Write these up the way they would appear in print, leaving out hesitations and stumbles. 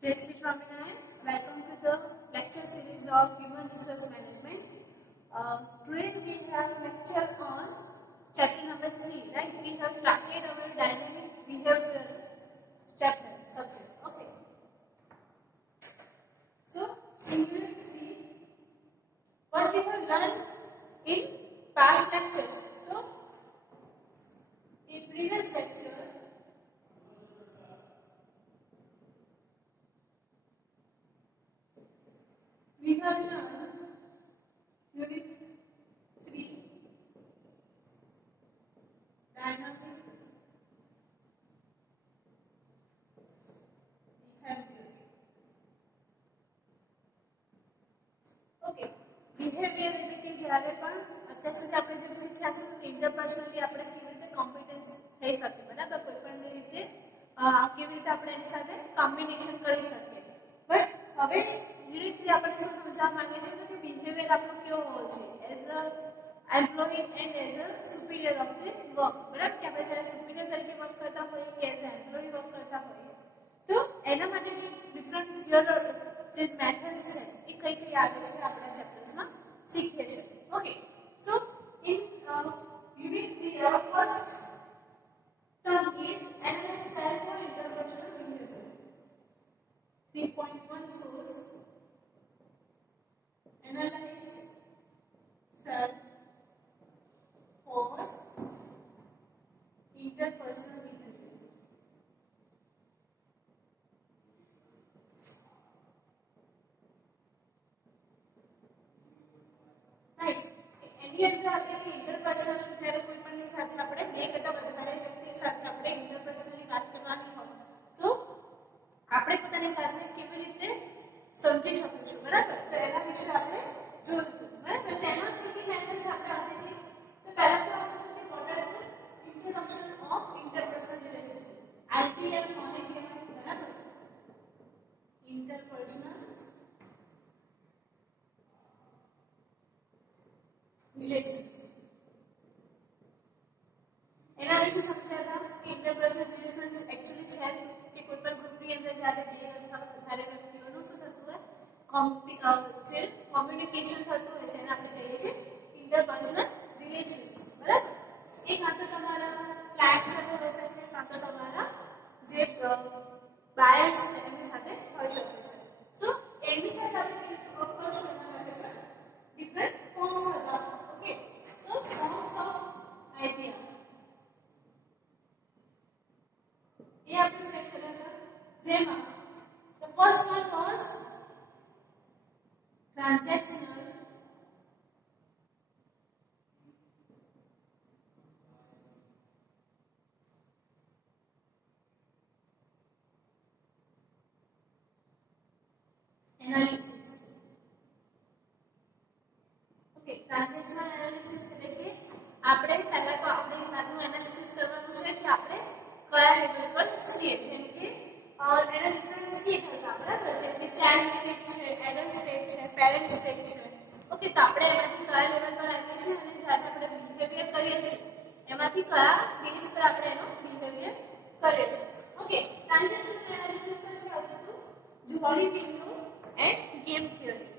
Jai Sri Ramanand. Welcome to the lecture series of Human Resource Management. Today we have lecture on chapter number 3. Right? We have started our dynamic behavior chapter subject. Okay. So in unit 3, what we have learned in past lectures. So in previous lecture, we have learned unit 3 dynamic behavior. Okay, behavior એટલે કે જ્યારે પણ અત્યાર સુધી આપણે જે શીખ્યા છે કે ઇન્ટરપર્સનલી આપણે કેવી રીતે કોમ્પિટન્સ થઈ શકે, બરાબર, કોઈ પણ રીતે કેવી રીતે આપણે એની સાથે કોમ્બિનેશન કરી શકીએ. બટ હવે યુનિટ 3 આપણે શું સમજાવવા માંગે છે કે બિહેવિયર આપણો કેવો હોવો જોઈએ as a employee and as a superior of the work, બરાબર, કે આપણે જ્યારે સુપીરિયર તરીકે વર્ક કરતા હોઈએ કે એઝ અ એમ્પ્લોયી વર્ક કરતા હોઈએ તો એના માટેની ડિફરન્ટ થિયર જે મેથડ્સ છે એ કઈ કઈ આવે છે આપણા ચેપ્ટર્સમાં શીખીએ છીએ. Okay, so in unit 3 our first term is analyze self for interpersonal behavior. 3.1 source analyze self for interpersonal behavior. Nice. એની અંદર આપણે કે ઇન્ટરપર્સનલ જ્યારે કોઈ પણની સાથે આપણે બે કરતા વધારે વ્યક્તિ સાથે આપણે ઇન્ટરપર્સનલી વાત કરવાની હોય તો આપણે પોતાની જાતને કેવી રીતે સમજી શકીશું, બરાબર, તો એના વિશે આપણે જોયું હતું, બરાબર. તેના કઈ મેથડ્સ આપણે આપી હતી. તો પહેલા તો આપણે કે what are the introduction of interpersonal relationship, IPR કોને કહેવાય, બરાબર, ઇન્ટરપર્સનલ રિલેશન્સ. એના વિશે સમજ્યા હતા કે ઇન્ટરપર્સનલ રિલેશન્સ એક્ચ્યુઅલી છે કે કોઈ પણ ગ્રુપની અંદર જ્યારે બે અથવા વધારે વ્યક્તિઓનું શું થતું હોય જે કોમ્યુનિકેશન થતું હોય છે એને આપણે કહીએ છીએ ઇન્ટરપર્સનલ રિલેશન્સ, બરાબર. એ કાં તો તમારા ક્લાયન્ટ સાથે હોઈ શકે, કાં તો તમારા જે બાયર્સ છે એમની સાથે હોઈ શકે છે. સો એની સાથે આપણે વર્ક કરશું એના માટે પણ ડિફરન્ટ ફોર્મ્સ હતા. Okay, so forms of IPR એ આપણે ચેક કર્યા હતા, જેમાં the first one was transactional analysis. Okay, transactional analysis એટલે કે આપણે પહેલા તો આપણે જાતનું એનાલિસિસ કરવાનું છે કે આપણે કયા લેવલ પર છીએ. જેમ કે એના ડિફરન્ટ સ્ટેટ હતા, બરાબર, જેમ કે ચાઇલ્ડ સ્ટેટ છે, એડલ્ટ સ્ટેટ છે, પેરેન્ટ સ્ટેટ છે. ઓકે, તો આપણે એમાંથી કયા લેવલ પર આવીએ છીએ અને જ્યારે આપણે બિહેવિયર કરીએ છીએ એમાંથી કયા બેઝ પર આપણે એનો બિહેવિયર કરીએ છીએ. ઓકે, ટ્રાન્ઝેક્શનલ એનાલિસિસ પછી આવતું હતું જોડી વિન્ડો એન્ડ ગેમ થિયરી.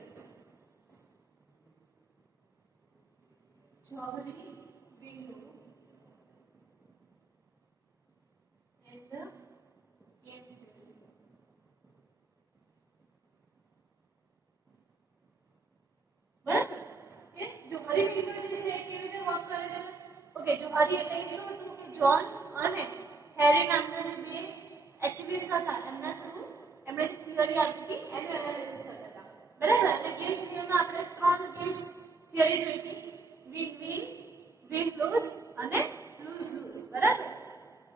જોડી window and the game theory. બરાબર, કે જોહરી વિન્ડો જે છે કેવી રીતે વર્ક કરે છે. ઓકે, જોહરી એટલે શું હતું કે જ્હોન અને હેરી નામના જે બે એક્ટિવિસ્ટ હતા એમના થ્રુ એમણે જે થિયરી આપી હતી એનું એનાલિસિસ કરતા હતા, બરાબર. અને ગેમ થિયરીમાં આપણે ત્રણ ગેમ્સ થિયરી જોઈ હતી, વિન વિન, વિન લૂઝ અને લૂઝ લૂઝ, બરાબર.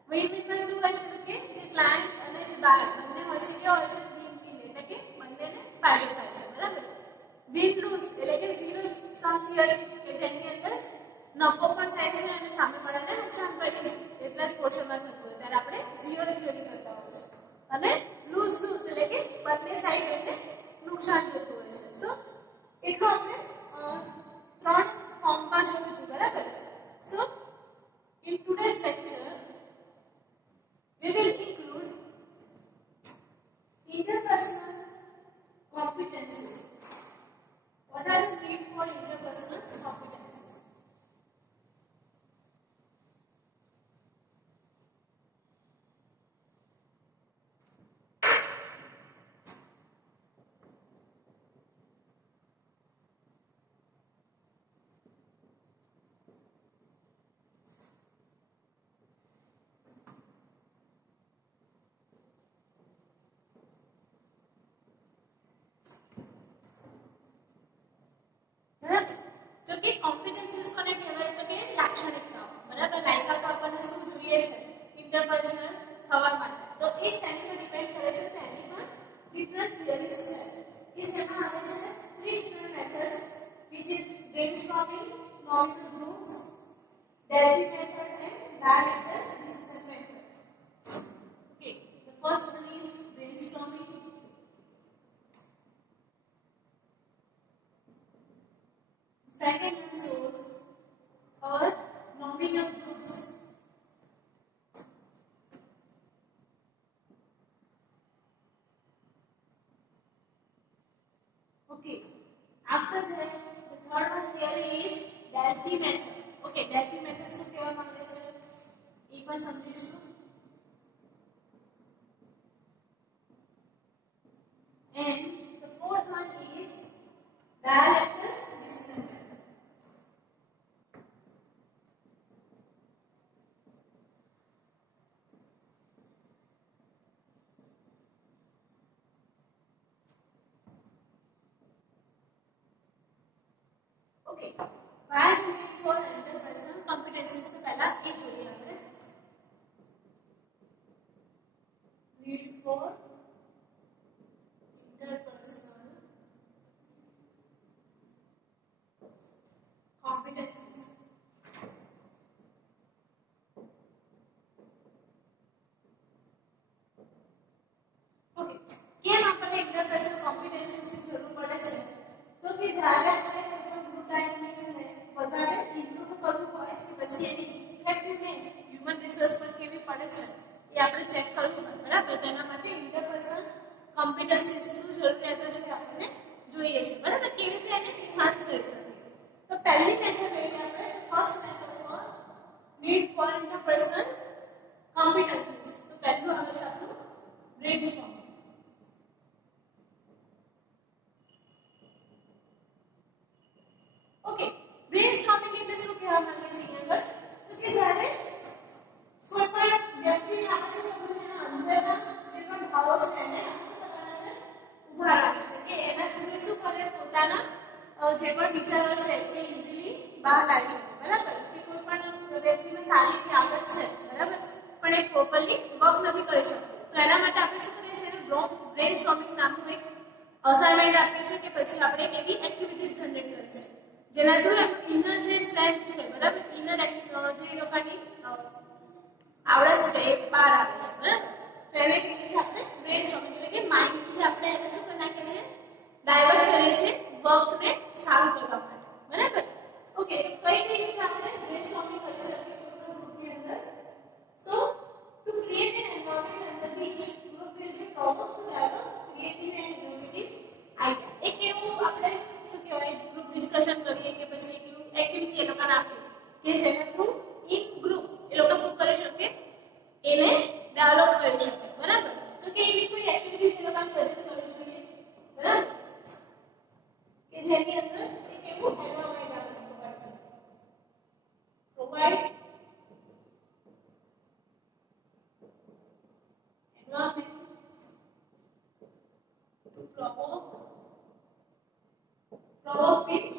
વિન વિનમાં શું હોય છે કે જે ક્લાયન્ટ અને જે બાયર બંને હોય છે કે હોય છે વિન વિન એટલે કે બંનેને ફાયદો થાય છે, બરાબર. વિન લૂઝ એટલે કે ઝીરો સમ થિયરી કે જેની અંદર નફો પણ થાય છે અને સામેવાળાને નુકસાન પડે છે એટલા જ પોર્શનમાં થતું હોય ત્યારે આપણે ઝીરો થિયરી કરતા હોય છે. અને લૂઝ લૂઝ એટલે કે બંને સાઈડ એને નુકસાન જતું હોય છે. સો એટલું આપણે ત્રણ ફોર્મમાં જોયું હતું, બરાબર. સો in today's lecture we will include interpersonal interpersonal થવા માટે. તો એક શેની પર ડિપેન્ડ કરે છે, તેની પર ડિફરન્ટ થિયરીઝ છે કે જેમાં આવે છે three different methods which is brainstorming, nominal groups, Delphi method and dialectical decision method. Okay, the first one is brainstorming. Second one source or nominal groups. Okay. After that, the third one theory is Delphi method. Okay, Delphi method શું કહેવા માંગે છે એ પણ સમજીશું. And the fourth one is dialectical decision method. Okay, why is the need for interpersonal competencies? तो पहला एक જોઈએ આપણે. Need for interpersonal competencies. Okay, કેમ આપણને interpersonal competencies ની જરૂર પડે છે? તો કે જ્યારે આપણે ગ્રુપ ડાયનામિક્સ ને વધારે ઇમ્પ્રૂવ કરવું હોય પછી એની ઇફેક્ટિવનેસ હ્યુમન રિસોર્સ પર કેવી પડે છે એ આપણે ચેક કરવું હોય, બરાબર? તેના માટે ઇન્ટરપર્સનલ કોમ્પિટન્સીસ શું જરૂરિયાતો છે આપણને જોઈએ છે, બરાબર? કેવી રીતે એને એન્હાન્સ કરી શકીએ. તો પહેલી મેથડ લઈએ આપણે, first method for need for interpersonal competencies. તો પહેલું આવે છે આપણું બ્રેનસ્ટોર્મિંગ. ઓકે, બ્રેનસ્ટોર્મિંગ એટલે શું કહેવા માંગે છે અહીંયા આગળ? તો કે જ્યારે કોઈ પણ વ્યક્તિને આપણે શું કરવું છે, એના અંદરના જે પણ ભાવો છે એને આપણે શું કરવાના છે, ઉભારવાના છે કે એના થ્રુ શું કરે, પોતાના જે પણ વિચારો છે એ ઇઝીલી બહાર લાવી શકે, બરાબર? કે કોઈ પણ વ્યક્તિમાં સારી એવી આવડત છે, બરાબર, પણ એ પ્રોપરલી વર્ક નથી કરી શકતો. તો એના માટે આપણે શું કરીએ છીએ, એને બ્રેનસ્ટોર્મિંગ નામનું એક અસાઇનમેન્ટ આપીએ છીએ કે પછી આપણે એક એવી એક્ટિવિટીઝ જનરેટ કરીએ છીએ જેના થ્રુ ઇનર જે સ્ટ્રેન્થ છે, બરાબર, ઇનર જે લોકોની આવડત છે એ બહાર આવે છે, બરાબર? તો એને કહીએ છીએ આપણે બ્રેનસ્ટોર્મિંગ, એટલે કે માઇન્ડથી આપણે એને શું કરી નાખીએ છીએ, ડાયવર્ટ કરીએ છીએ વર્કને સારું કરવા માટે, બરાબર? ઓકે, તો કઈ રીતે આપણે બ્રેનસ્ટોર્મિંગ કરી શકીએ ગ્રુપની અંદર? સો ટુ ક્રિએટ એન એન્વાયરમેન્ટ અંદર which group will be provoked to develop creative and innovative idea. એક એવું આપણે શું કહેવાય, ગ્રુપ ડિસ્કશન કરીએ કે પછી એક એવું એક્ટિવિટી એ લોકોને આપીએ કે જેના થ્રુ ઇન ગ્રુપ એ લોકો શું કરી શકે, એને ડેવલપ કરી શકે, બરાબર? તો કે એવી કોઈ એક્ટિવિટીઝ એ લોકોને સજેસ્ટ કરવી જોઈએ, બરાબર, કે જેની અંદર એક એવું એન્વાયરમેન્ટ આપણે provide environment to provoke means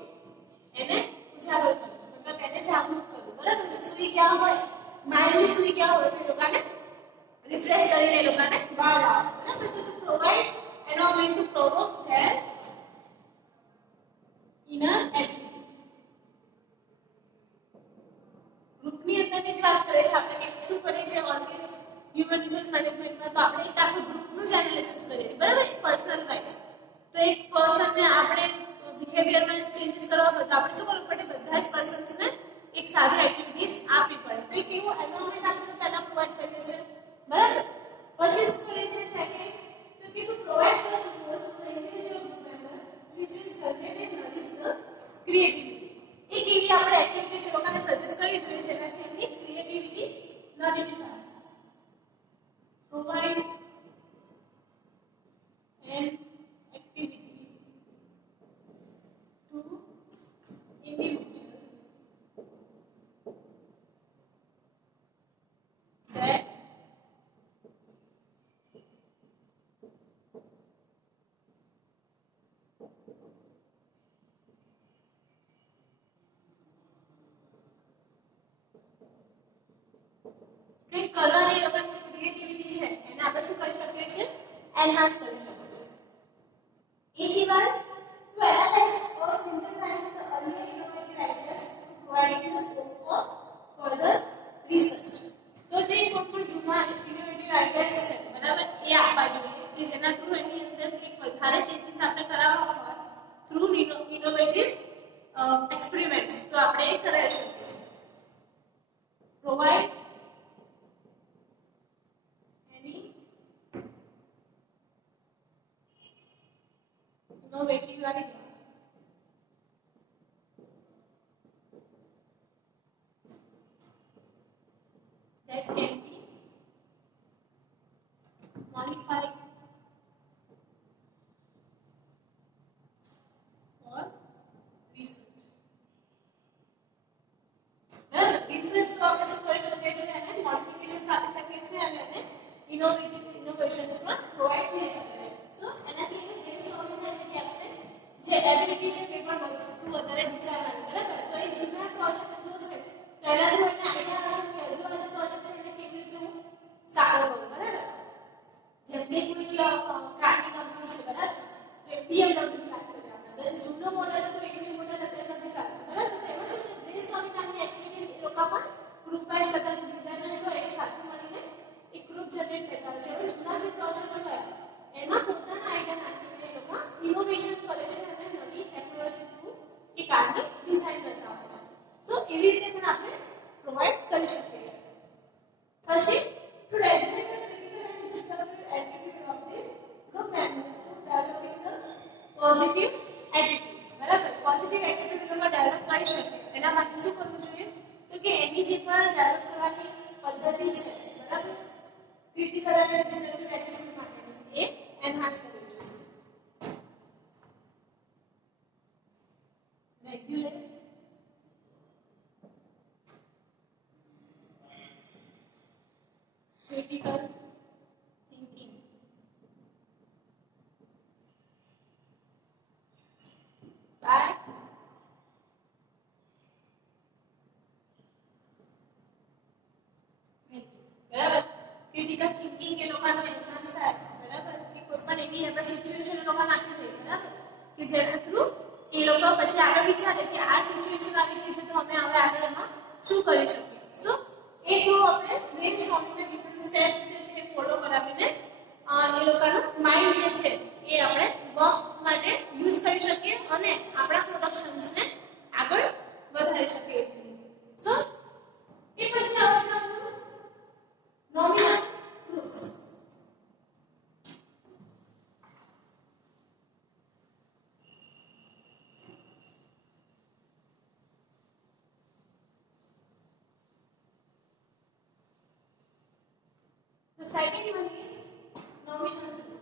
એને ઉજાગર કરવું, મતલબ એને જાગૃત કરવું, બરાબર? જો સુઈ ગયા હોય, માઇન્ડલી સુઈ ગયા હોય તો એ લોકોને રિફ્રેશ કરીને એ લોકોને બહાર લાવો, બરાબર? તો two provide environment to provoke their inner activity. ગ્રુપની અંદરની જ વાત કરીએ છીએ આપણે કે શું કરીએ છીએ ઓલવેઝ હ્યુમન રિસોર્સ મેનેજમેન્ટમાં, તો આપણે એક આખું ગ્રુપનું જ એનાલિસિસ કરીએ છીએ, બરાબર? એક પર્સનલ વાઇઝ. તો એક પર્સનને આપણે બિહેવિયરમાં ચેન્જીસ કરવા હોય તો આપણે શું કરવું પડે, બધા જ પર્સન્સને એક સાથે એક્ટિવિટીઝ આપવી પડે. તો એક એવું એન્વાયરમેન્ટ આપણે તો પહેલા પ્રોવાઈડ કરીએ છીએ, બરાબર? પછી શું કરીએ છીએ સેકન્ડ, તો કે to provide such tools to individual group member which will generate and nourish the creativity. એક એવી આપણે એક્ટિવિટીઝ એ લોકોને સજેસ્ટ કરવી જોઈએ જેનાથી એમની ક્રિએટિવિટી નરીશ થાય. Provide an activity to individual that કે કલર એ લોકોની જે ક્રિએટિવિટી છે એને આપણે શું કરી શકીએ છીએ એનહાન્સ કરી શકીએ છીએ એ સિવાય to analyze or synthesize the earlier innovative ideas providing scope for further research તો જે કોઈ પણ જૂના ઇનોવેટિવ આઈડિયાઝ છે બરાબર એ આપવા જોઈએ કે જેના થ્રુ એની અંદર એક વધારે ચેન્જીસ આપણે કરાવવા હોય થ્રુ ઇનોવેટિવ એક્સપેરિમેન્ટ્સ તો આપણે એ કરાવી શકીએ છીએ provide any innovative idea that can be modified for research. બરાબર રિસર્ચ તો આપણે શું કરી શકીએ છીએ અને મોડિફિકેશન આપી શકીએ છીએ અને એને ઇનોવેશન્સ માં પ્રોવાઇડ કરી શકીએ છીએ સો એનાથી એને બ્રેન સ્ટોર્મિંગ ના જગ્યાએ આપણે જે એબિલિટી છે એ પણ વસ્તુ વધારે વિચારવાની બરાબર તો એ જૂના પ્રોજેક્ટ્સ જો છે પહેલા તો એને આઈડિયા હશે કે હજુ આ જે પ્રોજેક્ટ છે એને કેવી રીતે હું સારો કરું બરાબર જેમ કે કોઈ કારની કંપની છે બરાબર જે BMW ની વાત કરીએ આપણે તો જે જૂનો મોડેલ હતો એની મોડેલ અત્યારે નથી ચાલતું બરાબર તો એમાં શું છે બ્રેન સ્ટોર્મિંગ નામની એક્ટિવિટીઝ એ લોકો પણ ગ્રુપ વાઇઝ બધા જે ડિઝાઇનર્સ હોય એ સાથે મળીને એક ગ્રુપ જનરેટ કરતા હોય છે હવે જૂના જે પ્રોજેક્ટ્સ હોય એમાં પોતાના આઈડિયા નાખીને એ લોકો ઇનોવેશન કરે છે અને નવી ટેકનોલોજી થ્રુ એ કારને ડિઝાઇન કરતા હોય છે સો એવી રીતે પણ આપણે પ્રોવાઇડ કરી શકીએ છીએ પછી to regulate the critical and discovery attitude of the group member through developing the positive attitude બરાબર પોઝિટિવ એટીટ્યુડ લોકો ડેવલપ કરી શકે એના માટે શું કરવું જોઈએ તો કે એની જે પણ ડેવલપ કરવાની પદ્ધતિ છે બરાબર ક્રિટિકલ અને ડિસ્ટ્રક્ટિવ એટીટ્યુડ માટે એ એનહાન્સ કરવું જોઈએ રેગ્યુલેટ critical thinking by બરાબર ક્રિટિકલ થિંકિંગ એ લોકોનો એનહાન્સ થાય બરાબર કે કોઈ પણ એવી આપણે સિચ્યુએશન એ લોકોને આપી દે બરાબર કે જેના થ્રુ એ લોકો પછી આગળ વિચારે કે આ સિચ્યુએશન આવી ગઈ છે તો અમે હવે આગળ એમાં શું કરી શકીએ સો એ થ્રુ આપણે બ્રેન સ્ટોર્મિંગના ડિફરન્ટ સ્ટેપ્સ છે એ ફોલો કરાવીને એ લોકોનું માઇન્ડ જે છે એ આપણે વર્ક માટે યુઝ કરી શકીએ અને આપણા પ્રોડક્શન્સને આગળ વધારી શકીએ સો એ પછી આવે છે આપણું nominal groups the second one is nominal group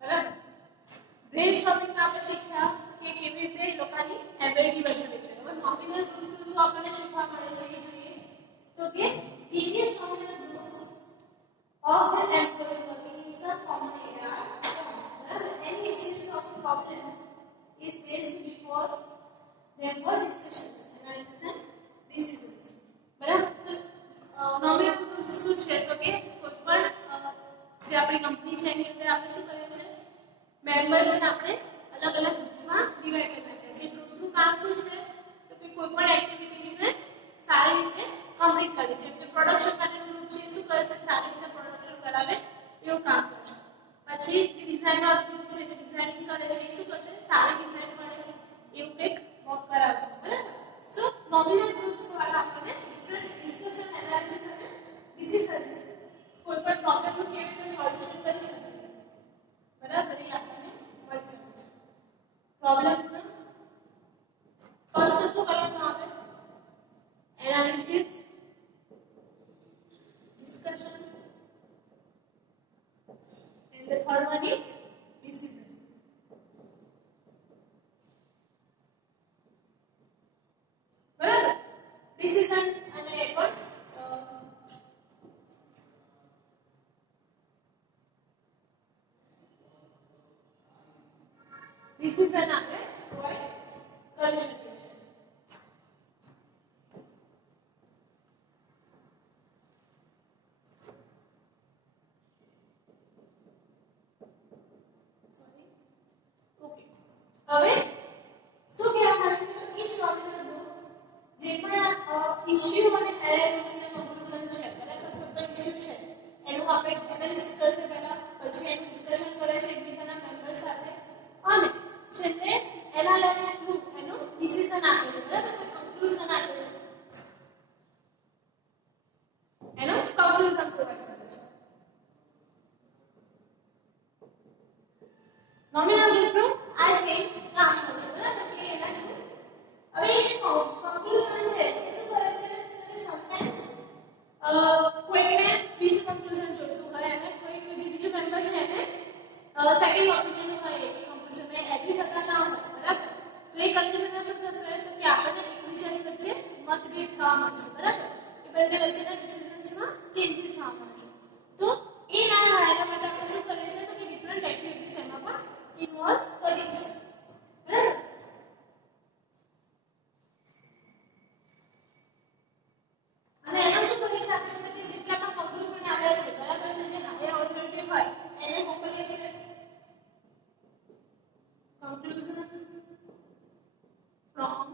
બરાબર બ્રેન સ્ટોર્મિંગ માં આપણે શીખ્યા કે કેવી રીતે એ લોકોની એબિલિટી વધારે છે હવે નોમિનલ ગ્રુપ શું આપણને શીખવા મળે છે એ જોઈએ તો કે various nominal groups of the employees working in some common area barabar any issues of problem is placed before them for discussions analysis and decisions બરાબર તો નોમિનલ ગ્રુપ્સ શું છે તો કે કોઈ પણ જે આપણી કંપની છે એની અંદર આપણે શું કરીએ છીએ મેમ્બર્સ ને આપણે અલગ અલગ ગ્રુપ્સમાં ડિવાઇડ કરી નાખીએ છીએ ગ્રુપનું કામ શું છે તો કે કોઈ પણ એક્ટિવિટીઝને સારી રીતે કમ્પ્લીટ કરવી જેમ કે પ્રોડક્શન માટેનું ગ્રુપ છે શું કરે છે સારી રીતે પ્રોડક્શન કરાવે એવું કામ કરશે પછી જે ડિઝાઇનર ગ્રુપ છે જે ડિઝાઇનિંગ કરે છે એ શું કરશે સારી ડિઝાઇન મળે એવું કંઈક વર્ક કરાવશે બરાબર સો નોમિનલ ગ્રુપ્સ દ્વારા આપણને ડિફરન્ટ ડિસ્કશન એનાલિસિસ અને ડિસિઝન્સ કોઈ પણ પ્રોબ્લેમનું કેવી રીતે સોલ્યુશન કરી શકે બરાબર એ આપણને મળી શકે છે પ્રોબ્લેમનું ફર્સ્ટ શું કરવાનું આવે analysis discussion and the third one is decision બરાબર ડિસિઝન અને એ પણ ડિસિઝન આપણે પ્રોવાઈડ કરી શકીએ છીએ. ઓકે, હવે શું કહેવા માંગે છે કે ઈચ ટોપિકના ગ્રુપ જે પણ ઇશ્યુ અને એનાલિસિસ અને કન્ક્લુઝન છે, બરાબર, કોઈ પણ ઇશ્યુ છે એનું આપણે એનાલિસિસ કરશે પહેલા, પછી એનું ડિસ્કશન કરે છે એકબીજાના મેમ્બર સાથે, અને છેલ્લે એનાલાઇઝ થ્રુ એનું ડિસિઝન આપે છે, બરાબર, કોઈ કન્ક્લુઝન આપે છે, એનું કન્ક્લુઝન પ્રોવાઈડ કરે છે. નોમિનલ ગ્રુપનું આ જ મેઇન કામ હોય છે, બરાબર, કે એના થ્રુ હવે એ જે કન્ક્લુઝન છે એ શું કરે છે કે સમટાઈમ્સ કોઈકને બીજું કન્ક્લુઝન જોઈતું હોય અને કોઈક જે બીજું મેમ્બર છે એને સેકન્ડ ઓપિનિયન હોય કે કન્ક્લુઝનમાં એગ્રી થતા ના હોય, બરાબર, તો એ કન્ડિશનમાં શું થશે તો કે આપણને એકબીજાની વચ્ચે મતભેદ થવા મળશે, બરાબર, એ બંને વચ્ચેના ડિસિઝન્સમાં ચેન્જીસ થવા મળશે. તો એ ના થાય એના માટે આપણે શું કરીએ છીએ તો કે ડિફરન્ટ એક્ટિવિટીઝ એમાં પણ ઇન્વોલ્વ કરીએ છીએ, બરાબર. અને એમાં શું કરીએ છીએ આપણે કે જેટલા પણ કન્ક્લુઝન આવ્યા છે, બરાબર, તો જે હાયર ઓથોરિટી હોય એને મોકલીએ છીએ conclusion from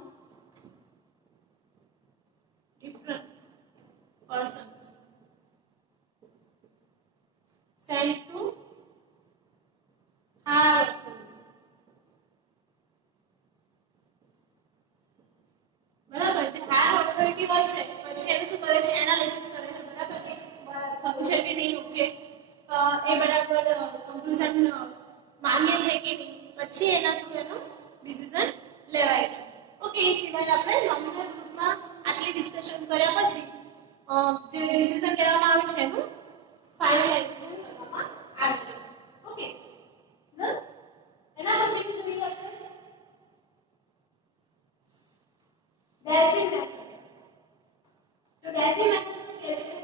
different persons sent to higher authority, બરાબર, જે હાયર ઓથોરિટી હોય છે પછી એને શું કરે છે એનાલિસિસ કરે છે, બરાબર, કે થયું છે કે નહીં, ઓકે, એ બરાબર કન્ક્લુઝન માન્ય છે કે નહીં, પછી એના થ્રુ એનો ડિસિઝન લેવાય છે. ઓકે, એ સિવાય આપણે નોમિનલ ગ્રુપમાં આટલી ડિસ્કશન કર્યા પછી જે ડિસિઝન લેવામાં આવે છે એનું ફાઇનલાઇઝેશન કરવામાં આવે છે. ઓકે, એના પછી જોઈએ આપણે ડેલ્ફી મેથડ. તો ડેલ્ફી મેથડ શું કહે છે?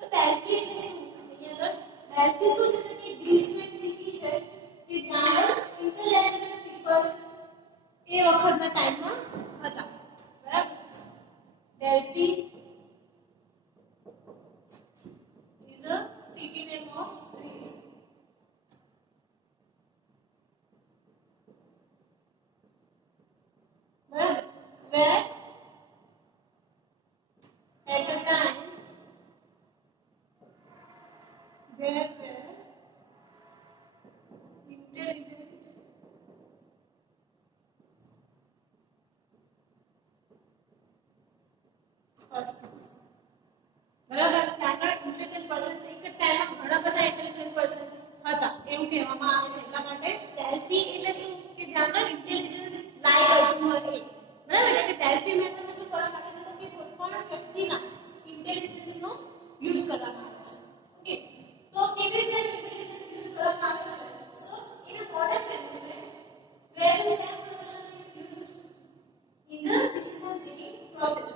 ડેલ્ફી એટલે શું? ડેલ્ફી શું છે તો કે ગ્રીસમાં એક સિટી છે કે જ્યાં ઇન્ટેલિજન્ટ પીપલ એ વખતના ટાઈમમાં હતા, બરાબર. Delphi is a city name of Greece. બરાબર, where at a time there were intelligent persons, બરાબર, ત્યાં ઇન્ટેલિજન્ટ પર્સન્સ એક જ ટાઈમમાં ઘણા બધા ઇન્ટેલિજન્ટ પર્સન્સ હતા એવું કહેવામાં આવે છે. એટલા માટે ડેલ્ફી એટલે શું કે જ્યાં ઇન્ટેલિજન્સ લાઈ કરતું હોય એ, બરાબર, એટલે ડેલ્ફી મેથડમાં શું કરવામાં આવે છે તો કે કોઈ પણ વ્યક્તિના ઇન્ટેલિજન્સનો યુઝ કરવામાં આવે છે. ઓકે, તો કેવી રીતે ઇન્ટેલિજન્સ યુઝ કરવામાં આવે છે? સો in a modern management where the same person is used in the decision making process,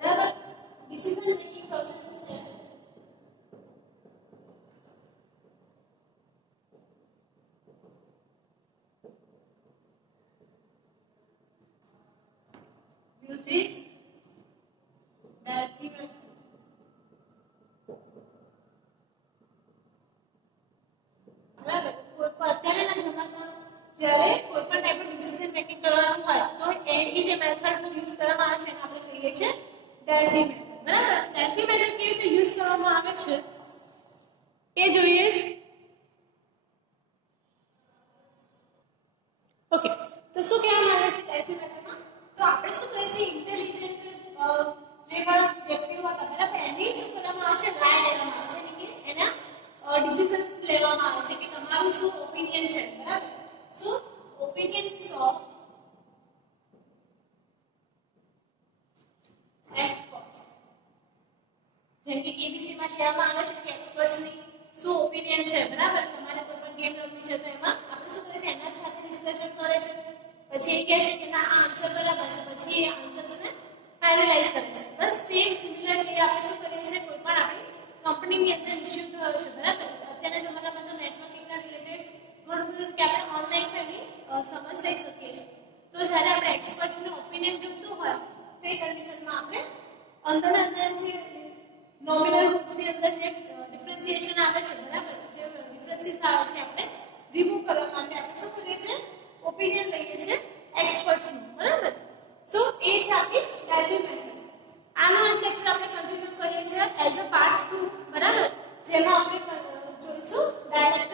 બરાબર, decision making process છે uses Delphi method. બરાબર, અત્યારના જમાનામાં જ્યારે કોઈ પણ ટાઈપનું ડિસિઝન મેકિંગ કરવાનું હોય તો એની જે મેથડનો યુઝ કરવામાં આવે છે એને આપણે કહીએ છીએ ડેલ્ફી મેથડ, બરાબર. ડેલ્ફી મેથડ કેવી રીતે યુઝ કરવામાં આવે છે એ જોઈએ. ઓકે, તો શું કહેવામાં આવે છે ડેલ્ફી મેથડમાં? તો આપણે શું કહીએ છીએ ઇન્ટેલિજન્ટ જે પણ વ્યક્તિઓ હતા, બરાબર, એની શું કરવામાં આવે છે રાય લેવામાં આવે છે, એટલે કે એના ડિસિઝન્સ લેવામાં આવે છે કે તમારું શું ઓપિનિયન છે, બરાબર. સો ઓપિનિયન્સ ઓફ experts, આન્સર બરાબર છે પછી એ આન્સર્સને ફાઇનલાઇઝ કરે છે. બસ સેમ સિમિલરલી આપણે શું કરીએ છીએ કોઈ પણ આપણી કંપનીની અંદર ઇશ્યુ થયો છે બરાબર. અત્યારના જમાનામાં તો નેટવર્કિંગના રિલેટેડ ઘણું બધું કે આપણે ઓનલાઈન એની સમજ લઈ શકીએ છીએ. તો જ્યારે આપણે એક્સપર્ટનું ઓપિનિયન જોઈતું હોય તો એ કન્ડિશનમાં આપણે અંદરના અંદર જે નોમિનલ ગ્રુપ્સની અંદર જે ડિફરન્સિએશન આવે છે બરાબર, જે ડિફરન્સીસ આવે છે આપણે રિમૂવ કરવા માટે આપણે શું કરીએ છીએ ઓપિનિયન લઈએ છીએ એક્સપર્ટ્સનું બરાબર. સો એ છે આપણી ડેલ્ફી મેથડ. આનો જ લેક્ચર આપણે કન્ટિન્યુ કરીએ છીએ એઝ અ પાર્ટ 2 બરાબર, જેમાં આપણે જોઈશું ડાયલેક્ટ